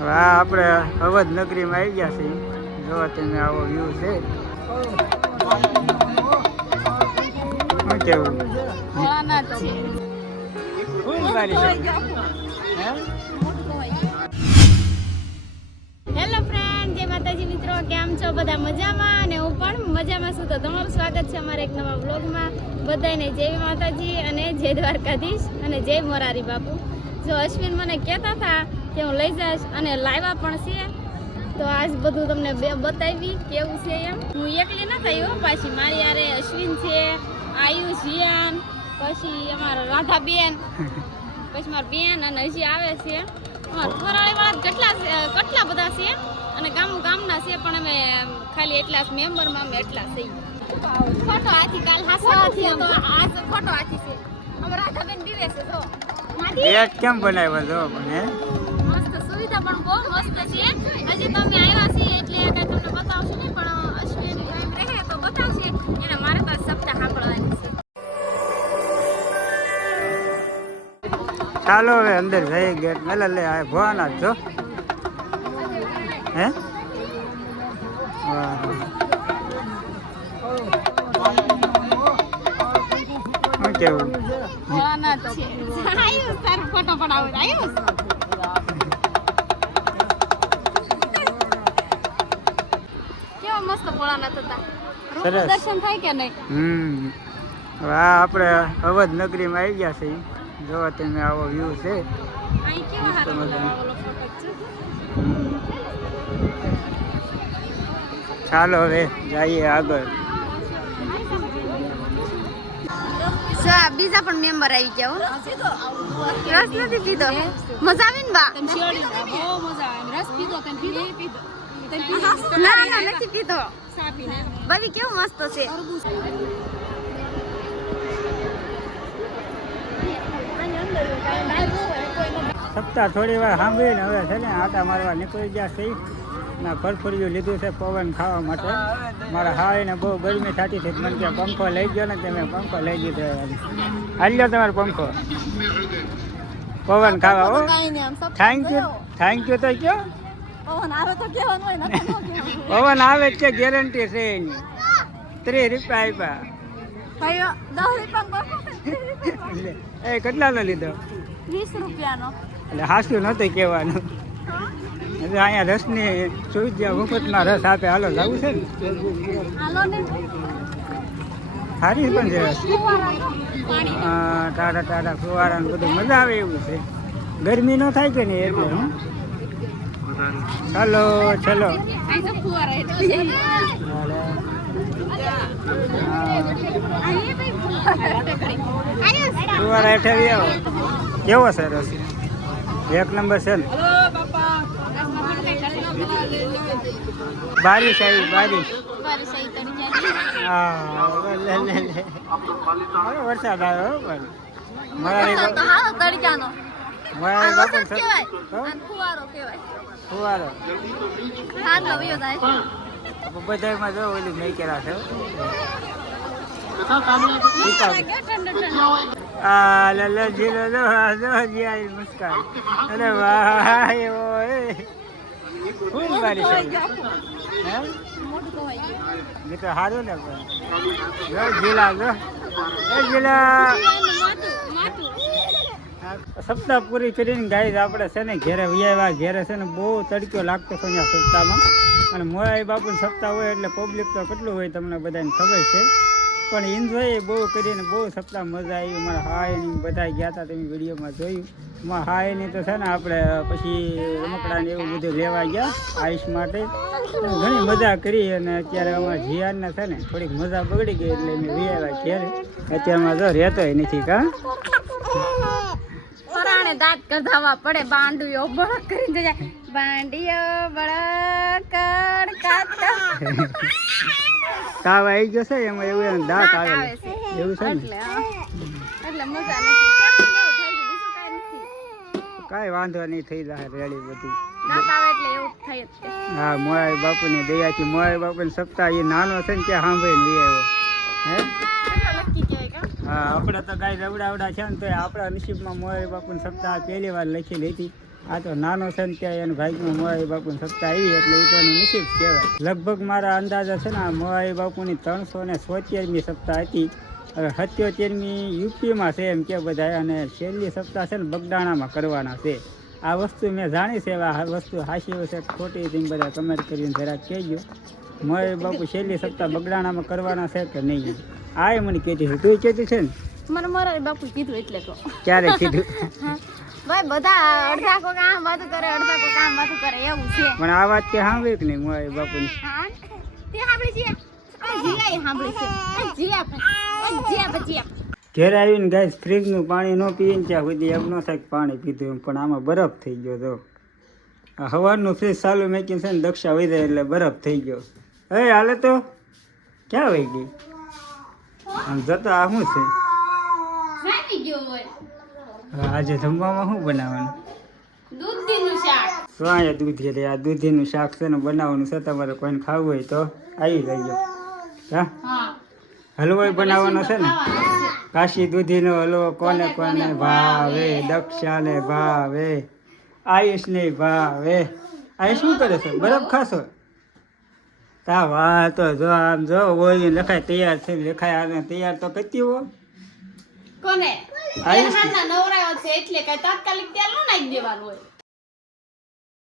આપણે અવધ નગરીમાં આવી ગયા છીએ. જો તમે આવો વ્યૂ છે. શું કેવું? હેલો ફ્રેન્ડ, જય માતાજી મિત્રો, કેમ છો બધા? મજામાં? અને હું પણ મજામાં છું. તો તમારું સ્વાગત છે અમારા એક નવા વ્લોગમાં. બધાને જય માતાજી અને જય દ્વારકાધીશ અને જય મોરારી બાપુ. જો અશ્વિન મને કહેતા હતા કે હું લઈ જઈશ અને લાવ્યા પણ છે. તો આજ બધું તમને બતાવી કેવું છે એમ. હું એકલી ના થઈ હો, પાછી મારી યારે અશ્વિન છે, આયુષ, વિયાન, પછી અમારા રાધાબેન, પછી મારા બેન અને હજી આવે છે થોરાળી વાળા. કેટલા બધા છે અને ગામના છે, પણ અમે ખાલી એટલા મેમ્બરમાં અમે એટલા છે. ખોટો હાથી કાલ હાથી તો આજ ખોટો હાથી છે. અમે રાધાબેન દીવે છે. જો એક કેમ બનાવ્યો જો મને મસ્ત સુવિધા પણ બહુ મસ્ત છે. હજી તો અમે આવ્યા છીએ એટલે કઈ તમને બતાવશે નહીં, પણ અશ્વિન રહે તો બતાવશે. એને મારે તો સપ્તાહ સાંભળવાની છે. ચાલો હવે અંદર જઈ ગેટ મેલે લે આ ભવાના જો હે શું કેવું? ભોળાના જ છે. આયુષ તારો ફોટો પડાવો. આયુષ કેવા મસ્ત ભોળાના હતા. સરસ દર્શન થાય કે નહીં? આપણે અવધ નગરીમાં આવી ગયા છીએ. જો તમે આવો વ્યૂ છે. અહીં કેવા હારા ઓલો ફોટો છે. ચાલો હવે જઈએ આગળ. બીજા પણ મેમ્બર આવી ગયા. રસ નથી પીધો. મજા આવી ને બા? ના નથી પીધો. ભાભી કેવું મસ્ત છે. સપ્તાહ થોડી વાર સાંભળીને હવે છે ને આટા મારવા નીકળી ગયા છે. ના ફરફરિયું લીધું છે પવન ખાવા માટે. મારા હાઈને બહુ ગરમી થતી હતી. મને કે પંખો લઈ ગયો ને તમે પંખો લઈ દીધો. હાલ લો તમારો પંખો પવન ખાવા. હો થેન્ક યુ તો કયો. પવન આવે છે ગેરંટી છે એની. 30 રૂપિયા આપ્યા. એ કેટલાનો લીધો? 20 રૂપિયાનો. એટલે હાસ્યું નહોતું કહેવાનું. એટલે અહીંયા રસની સુવિધા મફતમાં રસ આપે. હાલો જવું છે ને? સારી પણ છે રસ. ટાટા ફુવારા બધું મજા આવે એવું છે. ગરમી ન થાય કે નહીં એટલે. ચાલો ફુવારા હેઠે આવો. કેવો છે રસ? એક નંબર છે ને? બારીશ આવી બારીશ. વરસાદ આવ્યો પણ મારા બાપુ ફુવારો બધામાં જો ઓલી નહીં કેરા છે. મુસ્કાન. અરે વાહ એવો ખૂબ બારીશ આવી તો સારું ને. સપ્તાહ પૂરી કરીને ગાય આપણે છે ને ઘેરે વ્યાવ્યા. ઘેરે છે ને બહુ તડક્યો લાગતો છે અહીંયા સપ્તાહમાં. અને મોરારી બાપુને સપ્તાહ હોય એટલે પબ્લિક તો કેટલું હોય તમને બધાને ખબર છે. પણ એન્જોય બહુ કરીને બહુ સપ્તાહ મજા આવી. મારા હાયની બધા ગયા હતા, તમે વિડીયોમાં જોયું. મારા હાયની તો છે ને આપણે પછી રમકડાને એવું બધું લેવા ગયા આઈસ માટે. ઘણી મજા કરી. અને અત્યારે અમારા જીયાનને છે ને થોડીક મજા બગડી ગઈ એટલે મેં વ્યાવ્યા ઘેરે. અત્યારમાં જો રહેતોય નથી. કા દાંત કઢાવવા પડે. બાંડીઓ બળક કરીને જાય. બાંડીઓ બળક તાવ આવી જશે એમાં એવું દાંત આવે એવું છે ને. એટલે મજા નથી. કાંઈ વાંધો નહીં, થઈ જાય રેડી બધી. દાંત આવે એટલે એવું થાય જ. હા મોરારી બાપુની દયાથી. મોરારી બાપુને સપ્તાહ એ નાનો છે ને ત્યાં સાંભળીને લઈ આવ્યો. હે હા આપણે તો કાંઈ રવડાવડા છે ને તો આપણા નસીબમાં મોરારી બાપુની સપ્તાહ પહેલી વાર લખેલી હતી. આ તો નાનો છે ને ત્યાં એના ભાઈમાં મોરારી બાપુની સત્તા આવી એટલે એ તો એનું નસીબ કહેવાય. લગભગ મારા અંદાજા છે ને આ મોરારી બાપુની 377મી સત્તા હતી. હવે 77મી યુપીમાં છે એમ કે બધા, અને છેલ્લી સત્તા છે ને બગદાણામાં કરવાના છે. આ વસ્તુ મેં જાણી છે. આ વસ્તુ હાચી છે ખોટી તમે બધા કમેન્ટ કરીને જરાક કહેજો. મોરારી બાપુ છેલ્લી સત્તા બગદાણામાં કરવાના છે કે નહીં? આ મને કહેતી છે. તું કહેતી છે ને? મને મોરારી બાપુ કીધું એટલે કહો. ક્યારે કીધું? ભાઈ બધા અડધા કોક આમ વાતું કરે, અડધા કોક આમ વાતું કરે એવું છે. પણ આ વાત કે સાંભળી કે નહીં મોરારી બાપુની? હા તે સાંભળી છે. જીયા સાંભળી છે. જીયા. ઘેર આવીને ગાય ફ્રીજનું પાણી ન પીને ત્યાં સુધી એમ ન થાય કે પાણી પીધું એમ, પણ આમાં બરફ થઈ ગયો. તો આ સવારનું ફ્રીજ ચાલુ મેકીને છે ને દક્ષા વહી જાય એટલે બરફ થઈ ગયો. હે હાલે તો ક્યાં વહી ગઈ? આમ જતા આ શું છે? જામી ગયો હોય. હવે આજે જમવામાં શું બનાવવાનું? દૂધીનું શાક. તો અહીંયા દૂધી રે, આ દૂધીનું શાક છે ને બનાવવાનું છે. તમારે કોઈને ખાવું હોય તો આવી જજો. હા, હા હલવો બનાવવાનો છે ને. કાશી દૂધીનો હલવો કોને કોને ભાવે? દક્ષાને ભાવે, આયુષને ભાવે. આયુષ શું કરે છે? બરફ ખાશો? તા વાહ, તો જો આમ જો ઓલી લખાય તૈયાર છે. લખાય આને તૈયાર તો કરતી હો. કોને? આયુષ હાના નવરાયો છે એટલે કઈ તાત્કાલિક તેલ ન નાખી દેવાનું હોય.